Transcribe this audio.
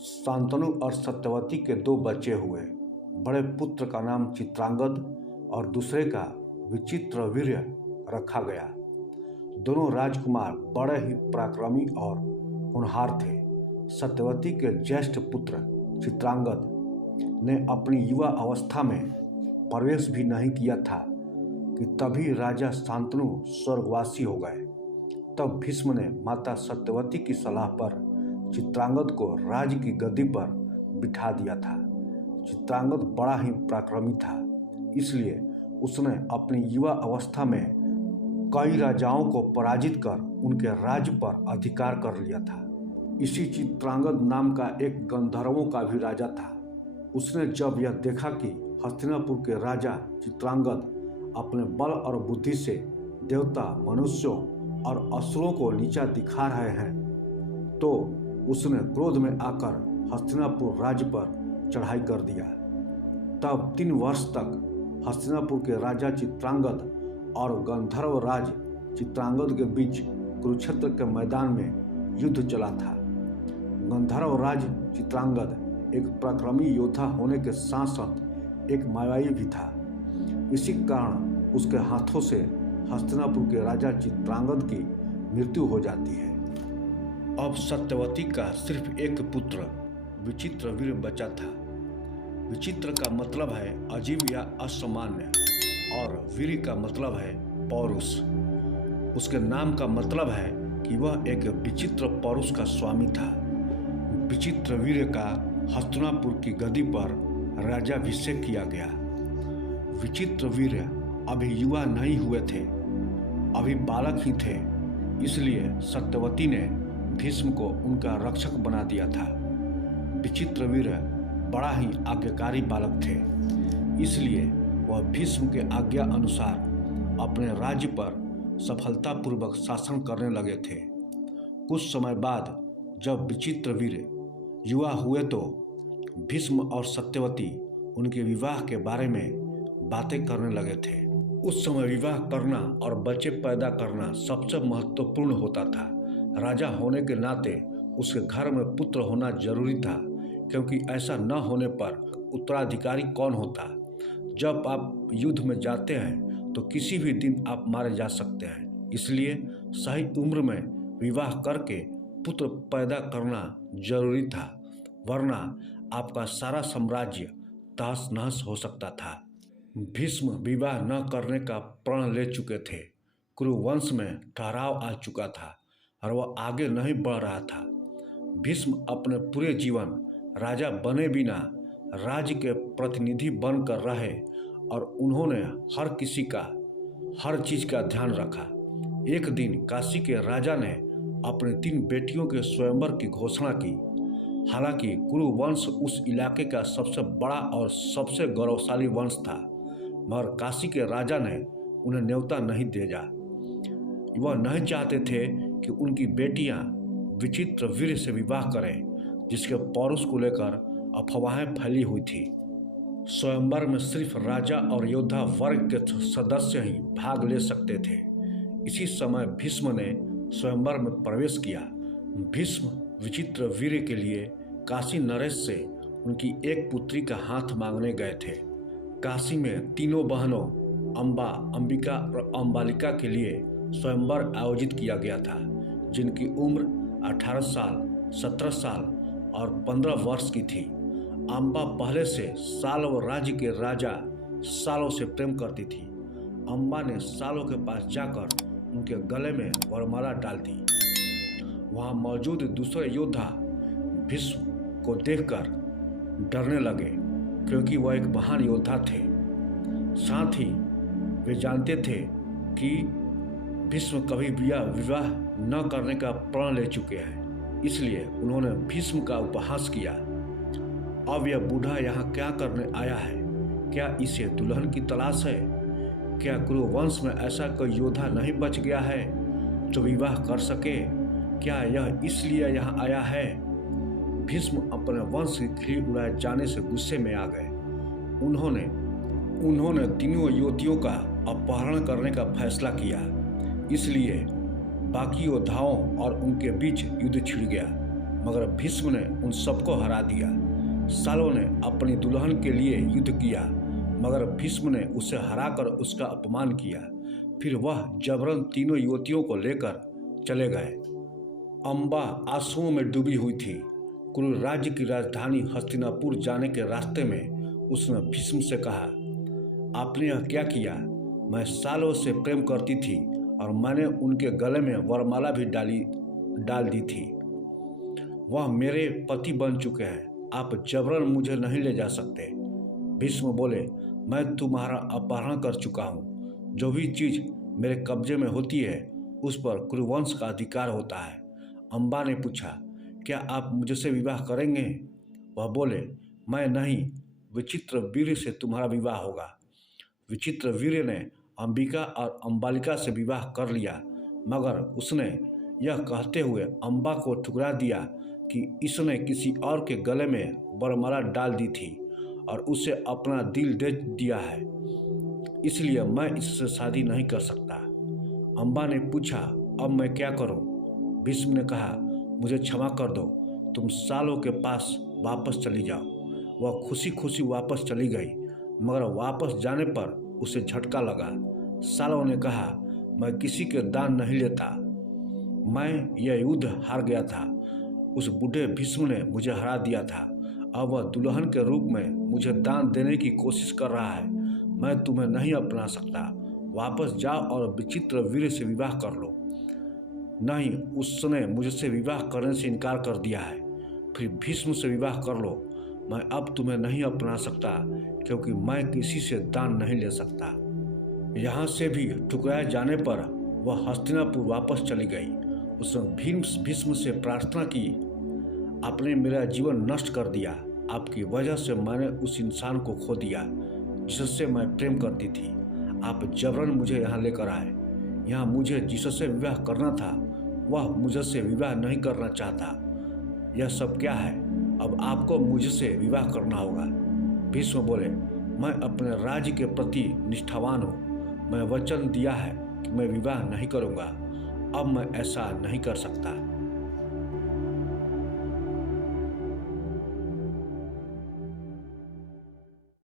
शांतनु और सत्यवती के दो बच्चे हुए। बड़े पुत्र का नाम चित्रांगद और दूसरे का विचित्रवीर्य रखा गया। दोनों राजकुमार बड़े ही पराक्रमी और होनहार थे। सत्यवती के ज्येष्ठ पुत्र चित्रांगद ने अपनी युवा अवस्था में प्रवेश भी नहीं किया था कि तभी राजा शांतनु स्वर्गवासी हो गए। तब भीष्म ने माता सत्यवती की सलाह पर चित्रांगद को राज्य की गद्दी पर बिठा दिया था। चित्रांगद बड़ा ही पराक्रमी था, इसलिए उसने अपनी युवा अवस्था में कई राजाओं को पराजित कर उनके राज्य पर अधिकार कर लिया था। इसी चित्रांगद नाम का एक गंधर्वों का भी राजा था। उसने जब यह देखा कि हस्तिनापुर के राजा चित्रांगद अपने बल और बुद्धि से देवता, मनुष्यों और असुरों को नीचा दिखा रहे हैं, तो उसने क्रोध में आकर हस्तिनापुर राज्य पर चढ़ाई कर दिया। तब 3 वर्ष तक हस्तिनापुर के राजा चित्रांगद और गंधर्व राज चित्रांगद के बीच कुरुक्षेत्र के मैदान में युद्ध चला था। गंधर्व राज चित्रांगद एक पराक्रमी योद्धा होने के साथ साथ एक मायावी भी था। इसी कारण उसके हाथों से हस्तिनापुर के राजा चित्रांगद की मृत्यु हो जाती है। अब सत्यवती का सिर्फ एक पुत्र विचित्रवीर्य बचा था। विचित्र का मतलब है अजीब या असामान्य और वीर का मतलब है पौरुष। उसके नाम का मतलब है कि वह एक विचित्र पौरुष का स्वामी था। विचित्रवीर्य का हस्तिनापुर की गद्दी पर राजाभिषेक किया गया। विचित्रवीर्य अभी युवा नहीं हुए थे, अभी बालक ही थे, इसलिए सत्यवती ने भीष्म को उनका रक्षक बना दिया था। विचित्रवीर्य बड़ा ही आज्ञाकारी बालक थे, इसलिए वह भीष्म के आज्ञा अनुसार अपने राज्य पर सफलतापूर्वक शासन करने लगे थे। कुछ समय बाद जब विचित्रवीर्य युवा हुए तो भीष्म और सत्यवती उनके विवाह के बारे में बातें करने लगे थे। उस समय विवाह करना और बच्चे पैदा करना सबसे महत्वपूर्ण होता था। राजा होने के नाते उसके घर में पुत्र होना जरूरी था, क्योंकि ऐसा न होने पर उत्तराधिकारी कौन होता। जब आप युद्ध में जाते हैं तो किसी भी दिन आप मारे जा सकते हैं, इसलिए सही उम्र में विवाह करके पुत्र पैदा करना जरूरी था, वरना आपका सारा साम्राज्य तहस नहस हो सकता था। भीष्म विवाह न करने का प्रण ले चुके थे। कुरुवंश में ठहराव आ चुका था और वह आगे नहीं बढ़ रहा था। भीष्म अपने पूरे जीवन राजा बने बिना राज्य के प्रतिनिधि बनकर रहे और उन्होंने हर किसी का हर चीज का ध्यान रखा। एक दिन काशी के राजा ने अपने 3 बेटियों के स्वयंवर की घोषणा की। हालांकि कुरुवंश उस इलाके का सबसे बड़ा और सबसे गौरवशाली वंश था, मगर काशी के राजा ने उन्हें न्योता नहीं भेजा। वह नहीं चाहते थे कि उनकी बेटियां विचित्रवीर्य से विवाह करें, जिसके पौरुष को लेकर अफवाहें फैली हुई थी। स्वयंवर में सिर्फ राजा और योद्धा वर्ग के सदस्य ही भाग ले सकते थे। इसी समय भीष्म ने स्वयंवर में प्रवेश किया। भीष्म विचित्रवीर्य के लिए काशी नरेश से उनकी एक पुत्री का हाथ मांगने गए थे। काशी में तीनों बहनों अंबा, अंबिका और अंबालिका के लिए स्वयंवर आयोजित किया गया था, जिनकी उम्र 18 साल, 17 साल और 15 वर्ष की थी। अंबा पहले से सालव राज्य के राजा सालों से प्रेम करती थी। अंबा ने सालों के पास जाकर उनके गले में वरमाला डाल दी। वहां मौजूद दूसरे योद्धा भीष्म को देखकर डरने लगे, क्योंकि वह एक महान योद्धा थे। साथ ही वे जानते थे कि भीष्म कभी विवाह न करने का प्रण ले चुके हैं, इसलिए उन्होंने भीष्म का उपहास किया। अब यह बूढ़ा यहाँ क्या करने आया है? क्या इसे दुल्हन की तलाश है? क्या कुरुवंश में ऐसा कोई योद्धा नहीं बच गया है जो विवाह कर सके? क्या यह इसलिए यहाँ आया है? भीष्म अपने वंश की खील उड़ाए जाने से गुस्से में आ गए। उन्होंने तीनों युवतियों का अपहरण करने का फैसला किया। इसलिए बाकी योद्धाओं और उनके बीच युद्ध छिड़ गया। मगर भीष्म ने उन सबको हरा दिया। सालों ने अपनी दुल्हन के लिए युद्ध किया, मगर भीष्म ने उसे हराकर उसका अपमान किया। फिर वह जबरन तीनों युवतियों को लेकर चले गए। अम्बा आंसुओं में डूबी हुई थी। कुरु राज्य की राजधानी हस्तिनापुर जाने के रास्ते में उसने भीष्म से कहा, आपने यह क्या किया? मैं सालों से प्रेम करती थी और मैंने उनके गले में वरमाला भी डाल दी थी। वह मेरे पति बन चुके हैं, आप जबरन मुझे नहीं ले जा सकते। भीष्म बोले, मैं तुम्हारा अपहरण कर चुका हूँ। जो भी चीज़ मेरे कब्जे में होती है उस पर कुरुवंश का अधिकार होता है। अम्बा ने पूछा, क्या आप मुझसे विवाह करेंगे? वह बोले, मैं नहीं, विचित्रवीर्य से तुम्हारा विवाह होगा। विचित्रवीर्य ने अंबिका और अंबालिका से विवाह कर लिया, मगर उसने यह कहते हुए अम्बा को ठुकरा दिया कि इसने किसी और के गले में वरमाला डाल दी थी और उसे अपना दिल दे दिया है, इसलिए मैं इससे शादी नहीं कर सकता। अम्बा ने पूछा, अब मैं क्या करूं? भीष्म ने कहा, मुझे क्षमा कर दो, तुम सालों के पास वापस चली जाओ। वह खुशी खुशी वापस चली गई, मगर वापस जाने पर उसे झटका लगा। सालों ने कहा, मैं किसी के दान नहीं लेता। मैं यह युद्ध हार गया था। उस बूढ़े भीष्म ने मुझे हरा दिया था। अब वह दुल्हन के रूप में मुझे दान देने की कोशिश कर रहा है। मैं तुम्हें नहीं अपना सकता। वापस जाओ और विचित्रवीर्य से विवाह कर लो। नहीं, उसने मुझसे विवाह करने से इनकार कर दिया है। फिर भीष्म से विवाह कर लो। मैं अब तुम्हें नहीं अपना सकता, क्योंकि मैं किसी से दान नहीं ले सकता। यहाँ से भी ठुकराए जाने पर वह हस्तिनापुर वापस चली गई। उसने भीष्म से प्रार्थना की, आपने मेरा जीवन नष्ट कर दिया। आपकी वजह से मैंने उस इंसान को खो दिया जिससे मैं प्रेम करती थी। आप जबरन मुझे यहाँ लेकर आए। यहाँ मुझे जिससे विवाह करना था वह मुझसे विवाह नहीं करना चाहता। यह सब क्या है? अब आपको मुझसे विवाह करना होगा। भीष्म बोले, मैं अपने राज्य के प्रति निष्ठावान हूँ। मैं वचन दिया है कि मैं विवाह नहीं करूँगा। अब मैं ऐसा नहीं कर सकता।